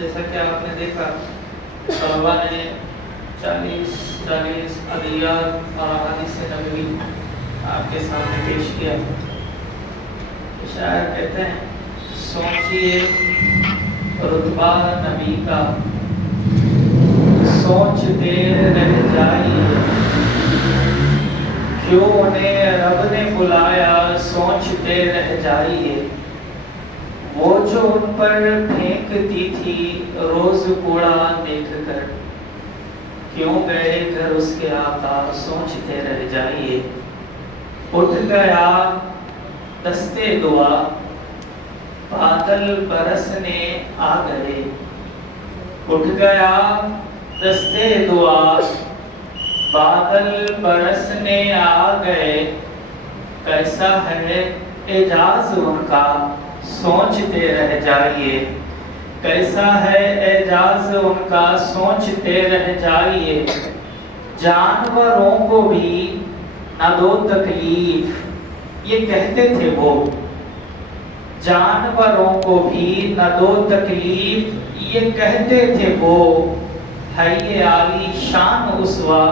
جیسا کہ آپ نے دیکھا طلبا نے 40 ادعیات اور احادیث نبوی آپ کے سامنے پیش کیا. شاعر کہتے ہیں سوچئے رتبہ نبی کا سوچتے رہ جائیے, کیوں انہیں رب نے بلایا سوچتے رہ جائیے. وہ جو ان پر پھینکتی تھی روز کوڑا دیکھ کر, کیوں گئے گھر اس کے آقا سوچتے رہ جائیے. اٹھ گیا دستے دعا بادل برسنے آ گئے. اٹھ گیا دستے دعا بادل برسنے آ گئے. کیسا ہے اعجاز ان کا سوچتے رہ جائیے. کیسا ہے اعجاز ان کا سوچتے رہ جائیے. جانوروں کو بھی نہ دو تکلیف یہ کہتے تھے وہ. جانوروں کو بھی نہ دو تکلیف یہ کہتے تھے وہ. ہے یہ عالی شان اسوا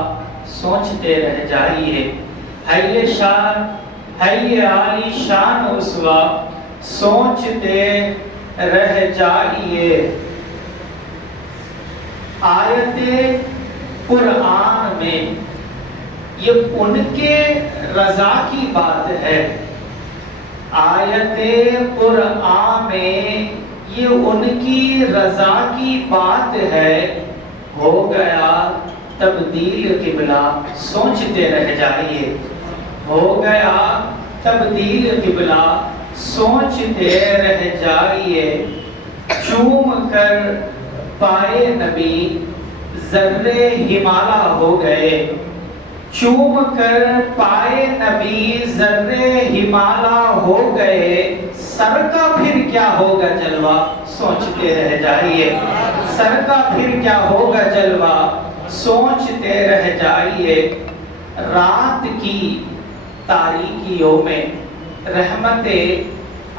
سوچتے رہ جائیے. ہے یہ عالی شان اسوا سوچتے رہ جائیے. آیت قرآن میں یہ ان کے رضا کی بات ہے. آیت قرآن میں یہ ان کی رضا کی بات ہے. ہو گیا تبدیل قبلہ سوچتے رہ جائیے. ہو گیا تبدیل قبلہ سوچتے رہ جائیے. چوم کر پائے نبی ذرے ہمالا ہو گئے. چوم کر پائے نبی ذرے ہمالا ہو گئے. سر کا پھر کیا ہوگا جلوہ سوچتے رہ جائیے. سر کا پھر کیا ہوگا جلوہ سوچتے رہ جائیے. رات کی تاریکیوں میں رحمت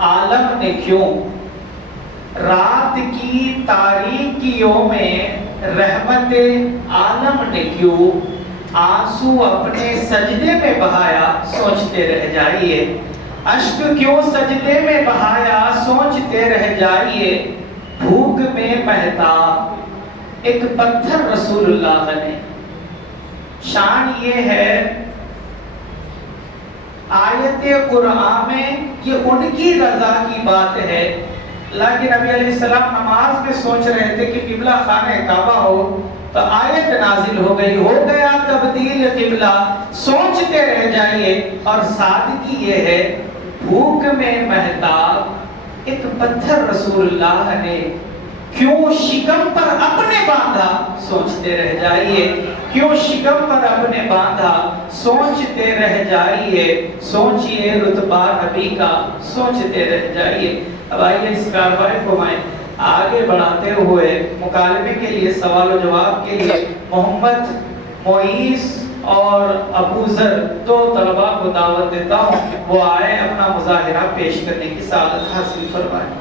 عالم نے کیوں, رات کی تاریکیوں میں رحمت عالم نے کیوں آنسو اپنے سجدے میں بہایا سوچتے رہ جائیے. اشک کیوں سجدے میں بہایا سوچتے رہ جائیے. بھوک میں مہتاب ایک پتھر رسول اللہ نے. شان یہ ہے آیت قرآن میں یہ ان کی رضا کی بات ہے. اللہ کے نبی علیہ السلام نماز میں سوچ رہے تھے کہ قبلہ خانہ کعبہ ہو تو آیت نازل ہو گئی. ہو گیا تبدیل قبلہ سوچتے رہ جائیے. اور سادگی یہ ہے بھوک میں مہتاب ایک پتھر رسول اللہ نے کیوں شکم پر اپنے باندھا سوچتے رہ جائیے. کیوں شکم پر اپنے باندھا سوچتے رہ جائیے. سوچئے رتبہ نبی کا سوچتے رہ جائیے. اب آئیے اس کاروائی کو میں آگے بڑھاتے ہوئے مکالمے کے لیے سوال و جواب کے لیے محمد معیز اور ابو ذر دو طلباء کو دعوت دیتا ہوں. وہ آئے اپنا مظاہرہ پیش کرنے کی سعادت حاصل فرمائیں.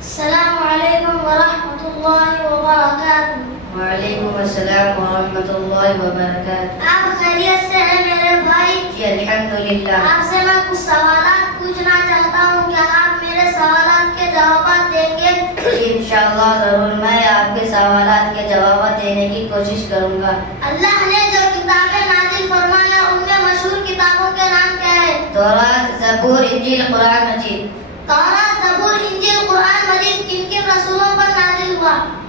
السلام علیکم ورحمۃ اللہ وبرکاتہ. وعلیکم السلام ورحمۃ اللہ وبرکاتہ. آپ خیریت سے ہیں میرے بھائی؟ جی الحمدللہ. آپ سے میں کچھ سوالات پوچھنا چاہتا ہوں, کیا آپ میرے سوالات کے جوابات دیں گے؟ جی انشاءاللہ ضرور, میں آپ کے سوالات کے جوابات دینے کی کوشش کروں گا. اللہ نے جو کتابیں نازل فرمایا ان میں مشہور کتابوں کے نام کیا ہے؟ تورات, زبور, انجیل, قرآن مجید. تورات, زبور, انجیل, قرآن مجید.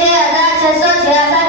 6666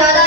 14,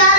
4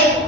1,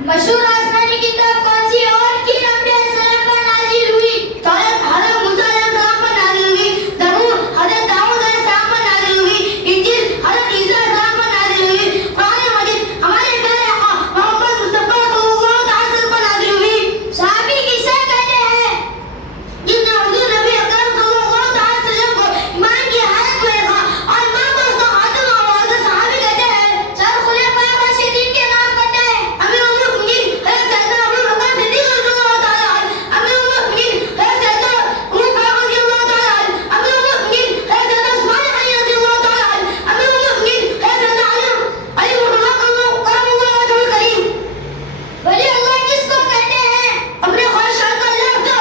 مشہور آسمانی کتاب کون سی ہے اور کن انبیاء علیہ السلام پر نازل ہوئی؟ تورات حضرت موسیٰ علیہ السلام پر نازل ہوئی، زبور حضرت داؤد علیہ السلام پر نازل ہوئی، انجیل حضرت عیسیٰ علیہ السلام پر نازل ہوئی، قرآن مجید ہمارے پیارے آقا محمد مصطفیٰ صلی اللہ علیہ وسلم پر نازل ہوئی۔ صحابی کسے کہتے ہیں؟ جس نے حضور نبی اکرم صلی اللہ علیہ وسلم کو ایمان کی حالت میں دیکھا اور ایمان کو اس کا خاتمہ ہوا، اسے صحابی کہتے ہیں۔ چار خلفائے راشدین کے نام کہتے ہیں، امیر المؤمنین حضرت سیدنا ابو بکر صدیق رضی اللہ تعالیٰ عنہ، امیر المؤمنین حضرت سیدنا عمر فاروق رضی اللہ تعالیٰ عنہ، امیر المؤمنین حضرت سیدنا عثمان غنی رضی اللہ تعالیٰ عنہ، امیر المؤمنین حضرت سیدنا علی مرتضیٰ کرم اللہ وجہہ الکریم۔ ولی اللہ کس کو کہتے ہیں؟ اپنے خواہشات کو اللہ کے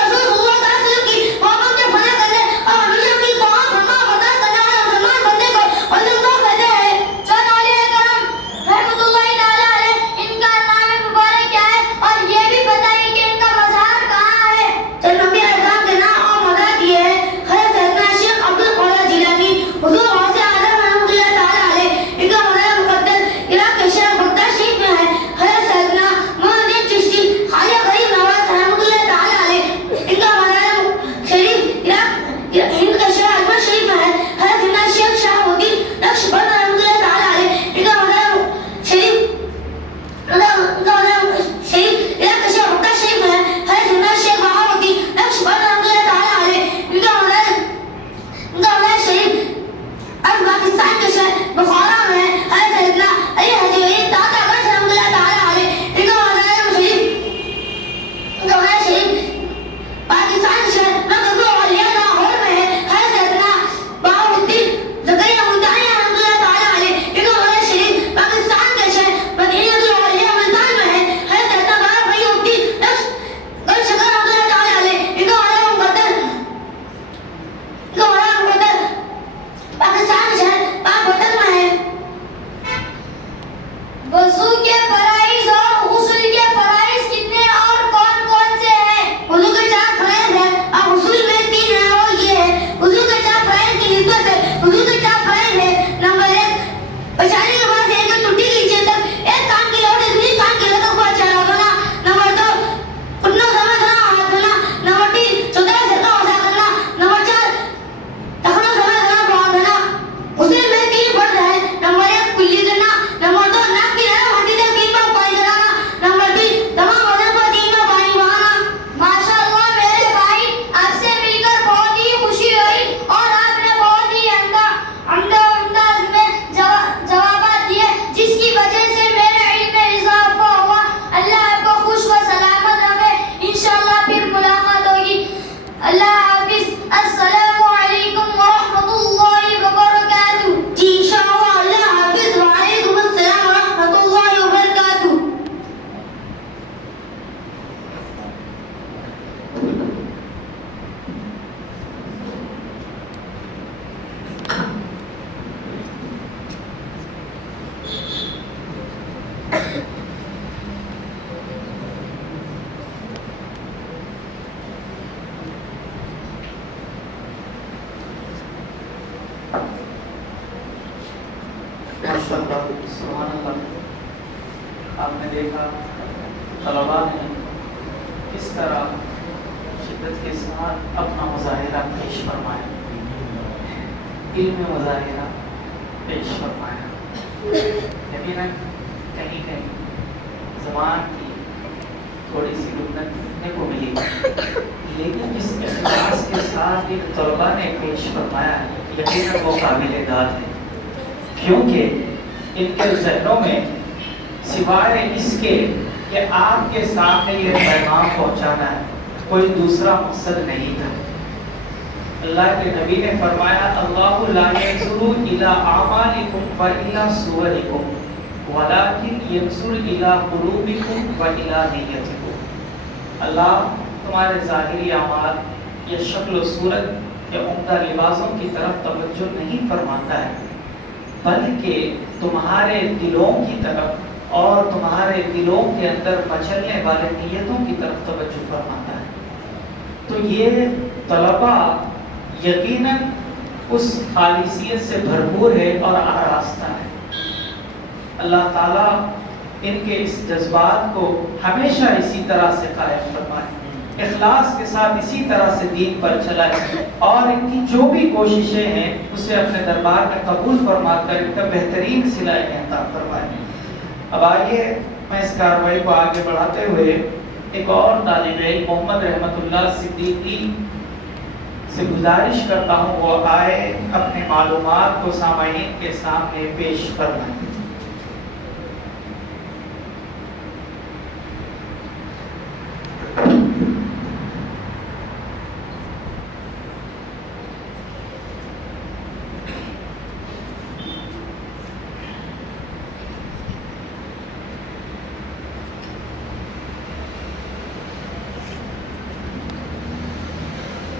رسول صلی اللہ علیہ وسلم کی محبت میں فنا کرنے اور ہمیشہ اپنی دعا فرما برداشت کرنے والے مسلمان بندے کو ولی اللہ کہتے ہیں۔ چند اولیاء کرام رحمۃ اللہ تعالیٰ علیہ، ان کا نام مبارک کیا ہے اور یہ بھی بتائیے کہ ان کا مزار کہاں ہے؟ چند انبیاء اعظم کے نام اور مزار یہ ہے: حضرت سیدنا شیخ عبد القادر جیلانی، حضور غوث اعظم رحمۃ اللہ تعالیٰ علیہ، ان کا مزار مقدس عراق کے شہر بغداد شریف میں ہے۔ حضرت سیدنا محمد چشتی خواجہ غریب نواز رحمۃ اللہ تعالیٰ علیہ، ان کا مزار شریف ہند کے شہر اجمیر شریف میں ہے۔ حضرت سیدنا شیخ شہاب الدین نقش بند رحمۃ اللہ تعالیٰ علیہ، ان کا مزار شریف عراق کے شہر بغداد شریف میں ہے۔ حضرت سیدنا شیخ بہاؤ الدین نقش بند رحمۃ اللہ تعالیٰ علیہ، ان کا مزار شریف پاکستان کے شہر بخارا میں ہے۔ حضرت سیدنا علی حجویری داتا گنج رحمۃ اللہ تعالیٰ علیہ، ان کا مزار شریف پاکستان کے شہر مرکز الاولیاء لاہور میں ہے۔ حضرت سیدنا بہاؤ الدین زکریا ملتانی رحمۃ اللہ تعالیٰ علیہ، ان کا مزار شریف پاکستان کے شہر مدینہ الاولیاء ملتان میں ہے۔ حضرت سیدنا بابا فریح الدین نقش گنج شکر رحمۃ اللہ تعالیٰ علیہ، ان کا مزار مقدس پاکستان کے شہر پاک وطن میں ہے۔ وضو کے فرائض اور غسل کے فرائض کتنے اور کون کون سے ہیں؟ وضو کے 4 فرائض ہیں اور غسل میں 3 ہیں، اور یہ ہے: وضو کے 4 فرائض کی نسبت سے وضو کے 4 فرائض ہیں: نمبر 1، پیشانی کے بعد سے ایک ٹوٹی کے نیچے تک ایک کان کی لوٹ سے دوسری کان کی لوٹ تک کو اچھا دھونا۔ نمبر 2، گھٹنوں سمیت ہاتھ دھونا۔ نمبر 3، چوتھائی سرکہ وسا کرنا۔ نمبر 4، ٹخنوں سمیت پاؤں دھونا۔ غسل میں 3 فرض ہیں: نمبر 1، کلی کرنا۔ نمبر 2، ناک کی نرم ہڈی سے 3 بار پانی چلانا۔ نمبر 3، تمام بدن پر 3 بار پانی بہانا۔ ماشاءاللہ میرے بھائی، آپ سے مل کر بہت ہی خوشی ہوئی اور آپ نے بہت ہی عمدہ انداز میں جوابات دیے، جس کی وجہ سے میرے علم میں اضافہ ہوا۔ اللہ آپ کو خوش و سلامت رکھے، انشاءاللہ پھر ملاقات ہوگی۔ اللہ حافظ۔ السلام علیکم ورحمۃ اللہ وبرکاتہ۔ جی انشاءاللہ، اللہ حافظ۔ وعلیکم السلام ورحمۃ اللہ وبرکاتہ۔ ماشاءاللہ، سبحان اللہ۔ آپ نے دیکھا طلباء نے کس طرح شدت کے ساتھ اپنا مظاہرہ پیش فرمایا، علم مظاہرہ پیش فرمایا۔ یقیناً کہیں کہیں زبان کی تھوڑی سی لکنت دیکھنے کو ملی، لیکن اس اخلاص کے ساتھ ایک طلباء نے پیش فرمایا ہے، یقیناً وہ قابل داد ہے، کیونکہ ان کے ذہنوں میں سوائے اس کے کہ آپ کے سامنے یہ پیغام پہنچانا ہے، کوئی دوسرا مقصد نہیں تھا۔ اللہ کے نبی نے فرمایا: اللہ لا ينظر الى اعمالکم والی صورکم ولکن ينظر الى قلوبکم والى نیتکم۔ اللہ تمہارے ظاہری اعمال یا شکل و صورت یا عمدہ لباسوں کی طرف توجہ نہیں فرماتا ہے، بلکہ تمہارے دلوں کی طرف اور تمہارے دلوں کے اندر مچلنے والے نیتوں کی طرف توجہ فرماتا ہے۔ تو یہ طلباء یقیناً اس خالصیت سے بھرپور ہے اور آراستہ ہے۔ اللہ تعالیٰ ان کے اس جذبات کو ہمیشہ اسی طرح سے قائم فرمائے، اخلاص کے ساتھ اسی طرح سے دین پر چلائے، اور ان کی جو بھی کوششیں ہیں اسے اپنے دربار میں قبول فرما کر ان کا بہترین صلہ عطا فرمائے۔ اب آئیے میں اس کارروائی کو آگے بڑھاتے ہوئے ایک اور طالب علم محمد رحمت اللہ صدیقی سے گزارش کرتا ہوں وہ آئے اپنے معلومات کو سامعین کے سامنے پیش فرمائیں۔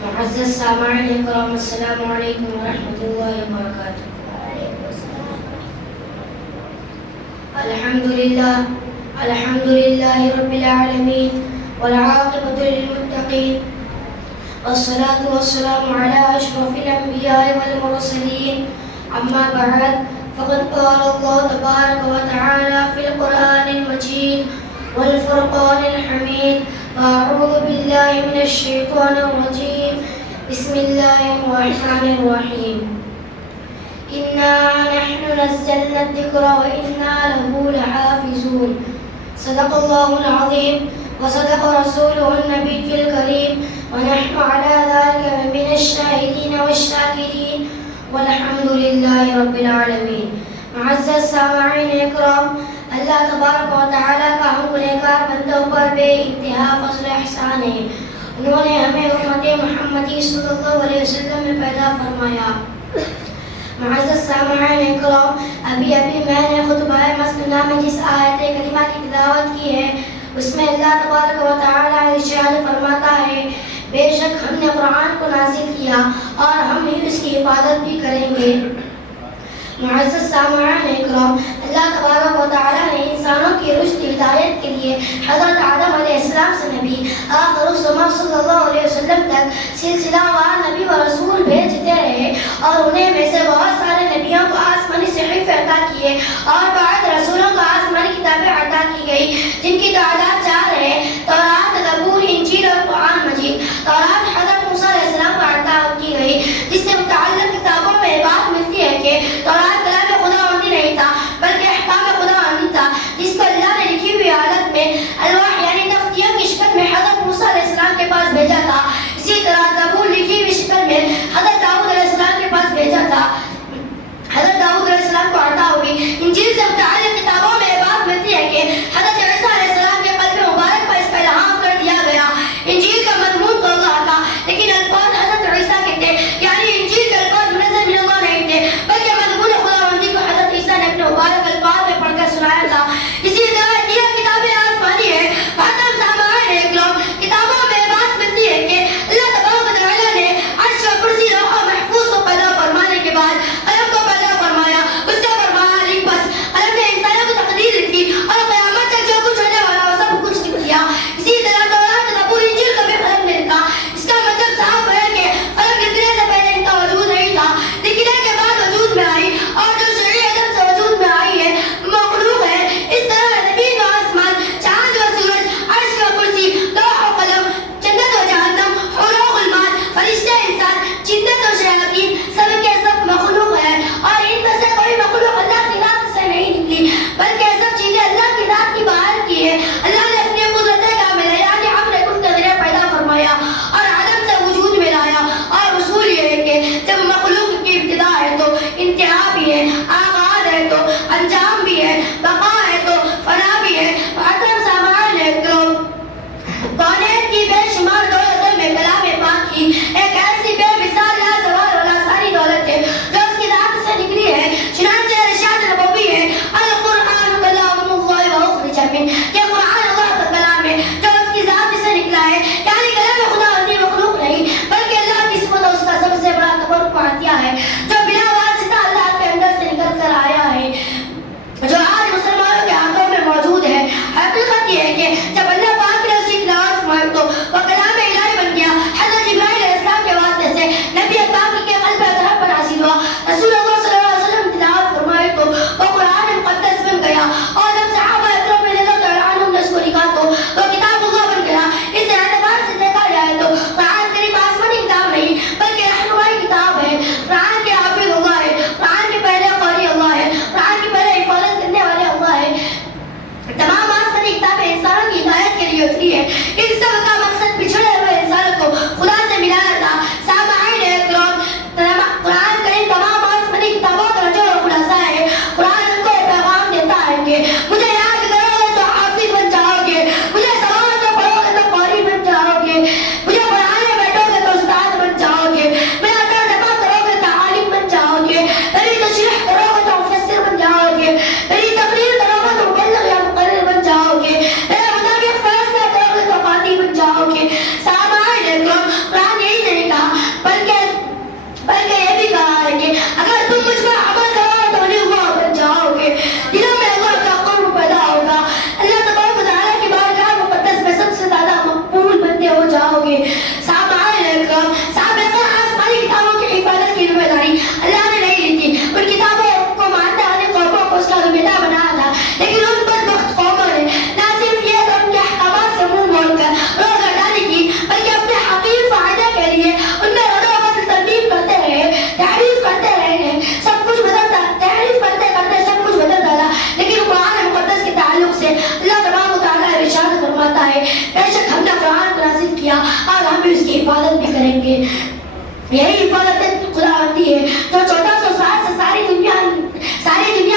معزز سامعین کرام، السلام علیکم ورحمۃ اللہ وبرکاتہ۔ الحمد للہ رب العالمین والعاقبۃ للمتقین والصلاة والسلام علی اشرف الانبیاء والمرسلین، اما بعد فقد قال اللہ تبارک وتعالی فی القرآن المجید والفرقان الحمید، أعوذ بالله من الشيطان الرجيم، بسم الله الرحمن الرحيم، إنا نحن نزلنا الذكر وإنا له لحافظون، صدق الله العظيم وصدق رسوله النبي الكريم، ونحن على ذلك من الشاهدين والشاكرين، والحمد لله رب العالمين۔ معزز سامعین اکرام، اللہ تبارک و تعالیٰ کا ہم گنہگار بندوں پر بے انتہا فضل احسان ہے۔ انہوں نے ہمیں امت محمدی صلی اللہ علیہ وسلم میں پیدا فرمایا۔ معزز سامعین اکرام، ابھی میں نے خطبہ مسنونہ میں جس آیت کریمہ کی تلاوت کی ہے اس میں اللہ تبارک و تعالیٰ ارشاد فرماتا ہے، بے شک ہم نے قرآن کو نازل کیا اور ہم ہی اس کی حفاظت بھی کریں گے۔ معزز سامعین اکرام، اللہ تبارک و تعالیٰ نے انسانوں کی رشد ہدایت کے لیے حضرت آدم علیہ السلام سے نبی آخر الزمان صلی اللہ علیہ وسلم تک سلسلہ وار نبی و رسول بھیجتے رہے، اور انہیں میں سے بہت سارے نبیوں کو آسمانی صحیفے عطا کیے اور بعض رسولوں کو آسمانی کتابیں عطا کی گئی جن کی تعداد 4 ہے، تورات، زبور، انجیل اور قرآن مجید۔ تورات حضرت موسیٰ علیہ السلام کو عطا کی گئی جس سے متعلق کتابوں میں بات ملتی ہے کہ تورات کلام خداوندی نہیں تھا بلکہ احکام خداوندی تھا، جس کو اللہ نے لکھی ہوئی حالت میں الواح یعنی تختیوں کی شکل میں حضرت موسیٰ علیہ السلام کے پاس بھیجا تھا۔ اسی طرح زبور لکھی ہوئی شکل میں حضرت داؤد علیہ السلام کے پاس بھیجا تھا، حضرت داؤد علیہ السلام کو عطا ہوئی۔ انجیل سے متعلق کتابوں میں بات ملتی ہے کہ حضرت عیسیٰ علیہ السلام کے قلب مبارک پر اس کا الہام کر دیا گیا۔ انجیل کا مضمون تو اللہ تھا لیکن الفاظ حضرت عیسیٰ کے تھے، یعنی انجیل کے الفاظ منزل من اللہ نہیں تھے بلکہ مضمون خداوندی کو حضرت عیسیٰ نے اپنے مبارک الفاظ میں پڑھ کر سنایا تھا۔ اسی طرح یہ کتابیں آسمانی ہیں۔ محترم سامعین اکرام، کتابوں میں بات ملتی ہے کہ اللہ تبارک و تعالیٰ نے عرش و کرسی، لوح و محفوظ کو پیدا فرمانے کے بعد قلم کو پیدا فرمایا، اس سے فرمایا لکھ، بس قلم نے انسانوں کی تقدیر لکھی اور قیامت تک جو کچھ ہونے والا وہ سب کچھ لکھ دیا۔ اسی طرح تورات، زبور، انجیل کو بھی قلم نے لکھا۔ اس کا مطلب صاف ہے کہ قلم لکھنے سے پہلے ان کا وجود نہیں تھا، لکھنے کے بعد وجود میں آئی، اور جو شرعی ادب سے وجود میں آئی ہے مخلوق ہے۔ اس طرح زمین و آسمان، چاند و سورج، عرش و کرسی، لوح و قلم، جنت و جہنم، حور و غلمان، فرشتے، انسان، جنت و شیاطین، سب کے سب مخلوق ہیں، اور ان میں سے کوئی مخلوق اللہ کی ذات سے نہیں نکلی بلکہ سب چیزیں اللہ کی ذات کی باہر کی ہے۔ اللہ نے اپنی قدرت کاملہ یعنی عقل کن کے ذریعے پیدا فرمایا اور عدم سے وجود میں لایا، اور اصول یہ ہے کہ جب مخلوق کی ابتدا ہے تو انتہا بھی ہے، آغاز ہے تو انجام بھی ہے، بقا ہے تو فنا بھی ہے۔ محترم سامعین اکرام، کائنات کی بے شمار دولتوں میں کلام پاک کی ایک ایسی بے مثال لازوال و لاسانی دولت ہے جو اس کی ذات سے نکلی ہے۔ چنانچہ ارشاد نبوی ہے، القرآن کلام اللہ و اخرج منہ، یہ قرآن اللہ کا کلام ہے جو اس کی ذات سے نکلا ہے، یعنی کلام خداوندی مخلوق نہیں بلکہ اللہ کی صفت اور اس کا سب سے بڑا تبرک و عطیہ ہے جو بلا واسطہ اللہ کے اندر سے نکل کر آیا ہے، جو آج مسلمانوں کے ہاتھوں میں موجود ہے۔ حقیقت یہ ہے کہ جب اللہ پاک نے اس کی تلاوت فرمائی تو وہ کلام الہی بن گیا۔ حضرت جبرائیل علیہ السلام کے واسطے سے نبی پاک کے قلب اطہر پر نازل ہوا، رسول اللہ صلی اللہ علیہ وسلم تلاوت فرمائی تو وہ قرآن مقدس بن گیا، اور جب صحابہ اکرام ہوتی ہے. ان سب کا مقصد بچھڑے ہوئے انسان کو خدا سے ملانا تھا. سامعین اکرام، قرآن کریم تمام آسمانی کتابوں کا جو خلاصہ ہے. قرآن ہم کو پیغام دیتا ہے کہ مجھے یاد کرو گے تو حافظ بن جاؤ گے، مجھے سلام تو پڑھو گے تو قاری بن جاؤ گے، مجھے پڑھانے بیٹھو گے تو استاد بن جاؤ گے، میرا ترجمہ کرو گے تو عالم بن جاؤ گے، میری تشریح کرو گے تو مفسر بن جاؤ گے، میری تقریر کرو گے تو مبلغ یا مقرر بن جاؤ گے، میرے مطابق فیصلہ کرو گے تو قاضی بن جاؤ گے. سامعین اکرام، قرآن یہی نہیں کہا بلکہ یہ بھی کہا ہے کہ اگر تم مجھ پر عمل کرو تو اللہ بن جاؤ گے، دلوں میں اللہ کا قرب پیدا ہوگا، اللہ تبارک و تعالیٰ کی بارگاہ مقدس میں سب سے زیادہ مقبول بندے ہو جاؤ گے. سامعین اکرام، سابقہ آسمانی کتابوں کی حفاظت کی ذمہ داری اللہ نے نہیں لی تھی. ان کتابوں کو ماننے والے قوموں کو اس کا ذمہ بنایا تھا، لیکن ان بدبخت قوموں نے نہ صرف یہ کہ ان کے احکامات سے منہ موڑ کر روک ہٹانے کی، بلکہ اپنے حقیر فائدے کے لیے ان میں رد و بدل ترتیب کرتے رہے، تعریف کرتے رہے، سب کچھ بدلتا، تعریف کرتے کرتے سب کچھ بدل ڈالا. لیکن قرآن مقدس کے تعلق سے اللہ تبارک و تعالیٰ ارشاد فرماتا ہے بے شک ہم نے قرآن کو نازل کیا اور ہم بھی اس کی حفاظت بھی کریں گے. یہی حفاظت خداوندی ہے جو 1400 سال سے ساری دنیا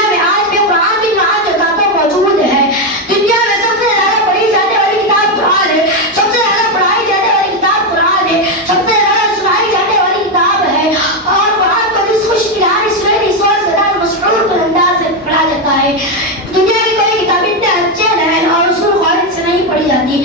میں آج بھی قرآن کی معانی جو کتاب موجود ہے. دنیا میں سب سے زیادہ پڑھی جانے والی کتاب قرآن ہے، سب سے زیادہ پڑھائی جانے والی کتاب قرآن ہے، سب سے زیادہ سنائی جانے والی کتاب ہے. اور قرآن کو جس خوش ملانی سویری سوچ زدہ مسحور کن انداز سے پڑھا جاتا ہے. دنیا کی کوئی کتاب اتنے اچھے لہن اور اصول خارج سے نہیں پڑھی جاتی.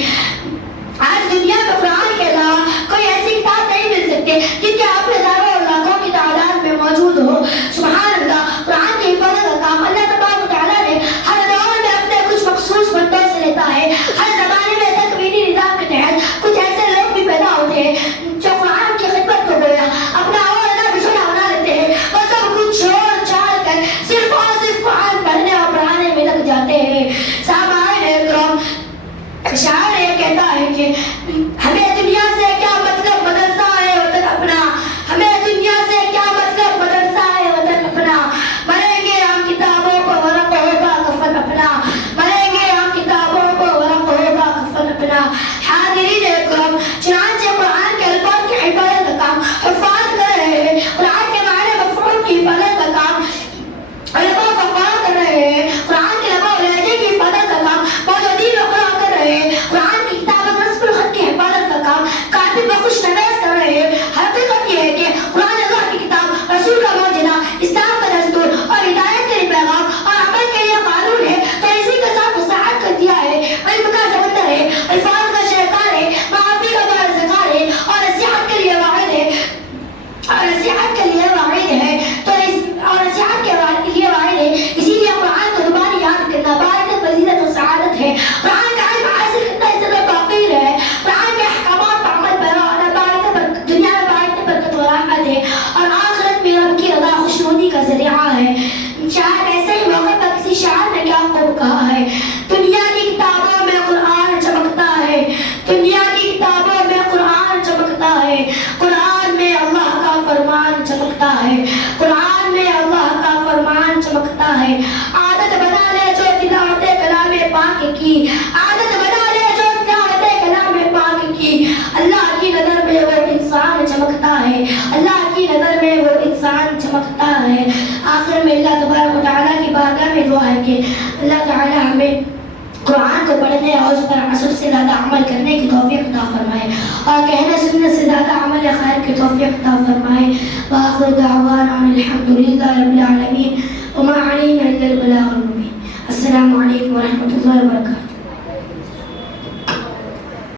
آج دنیا میں قرآن کے علاوہ کوئی ایسی کتاب نہیں مل سکتی جن کے آپ ہزاروں اور لاکھوں کی تعداد میں موجود ہو. سبحان اللہ. قرآن کی حفاظت کا کام اللہ تبارک و تعالیٰ نے ہر دور میں اپنے کچھ مخصوص بندوں سے لیتا ہے. ہر زمانے میں تکوینی نظام کے تحت کچھ ایسے لوگ بھی پیدا ہوتے ہیں جو قرآن کی خدمت کو گویا اپنا اور ادا بچھونا بنا لیتے ہیں. وہ سب کچھ چھوڑ چھاڑ کر صرف اور صرف قرآن پڑھنے اور پڑھانے میں لگ جاتے ہیں. سامعین اکرام، شاعر یہ کہتا ہے کہ ہمیں دنیا سے کیا مطلب مدرسہ ہے وطن اپنا، ہمیں دنیا سے کیا مطلب مدرسہ ہے وطن اپنا، مریں گے ہم کتابوں کو ورق ہوگا کفن اپنا، مریں گے ہم کتابوں کو ورق ہوگا کفن اپنا. حاضرین اکرام، چنانچہ قرآن کے الفاظ کی حفاظت کا کام حفاظ کر رہے ہیں. قرآن کے معنی مفہوم کی حفاظت کا کام علماء فقراء کر رہے ہیں. قرآن کے لبا و لہجے کی حفاظت کا کام موجودین وقراء کر رہے ہیں. قرآن کی کتابت رسم الخط کی حفاظت کا کام کاتب و خوش نویس کر رہے ہیں. حقیقت یہ ہے کہ قرآن اللہ کی کتاب، رسول کا معجزہ، اسلام کا دستور اور ہدایت کے لیے پیغام اور عمل کے لیے قانون ہے. تو اسی کے ساتھ وسعت کر دیا ہے، علم کا سمندر ہے، الفاظ کا شہکار ہے، معافی کا بارزخار ہے اور نصیحت کے لیے واحد ہے، اور نصیحت کے لیے واحد ہے. تو اور نصیحت کے لیے واحد ہے. اسی لیے قرآن کو زبان یاد کرنا باعث فضیلت و سعادت ہے. قرآن کا علم حاصل کرنا عزت و توقیر ہے. قرآن کے احکامات پر عمل پیرا ہونا دنیا میں باعث برکت و راحت ہے اور آخرت میں رب کی رضا خوشنودی کا ذریعہ ہے. شاید ایسے ہی موقع پر کسی شاعر نے کیا خوب کہا ہے، دنیا کی کتابوں میں قرآن چمکتا ہے، دنیا کی کتابوں میں قرآن چمکتا ہے، قرآن میں اللہ کا فرمان چمکتا ہے، قرآن میں اللہ کا فرمان چمکتا ہے. عادت بنا لے جو تلاوت کلام پاک کی، عادت بنا لے جو تلاوت کلام پاک کی. اللہ کی نظر میں وہ انسان چمکتا ہے، اللہ کی نظر میں وہ انسان چمکتا ہے. آخر میں اللہ تبارک و تعالیٰ کی بارگاہ میں دعا ہے کہ اللہ تعالیٰ ہمیں قرآن کو پڑھنے اور اس پر عصر سے زیادہ عمل کرنے کی توفیق عطا فرمائے اور کہنے سننے سے زیادہ عمل خیر کی توفیق عطا فرمائے. وآخر دعوانا الحمد للہ رب العالمین وما علینا الا البلاغ.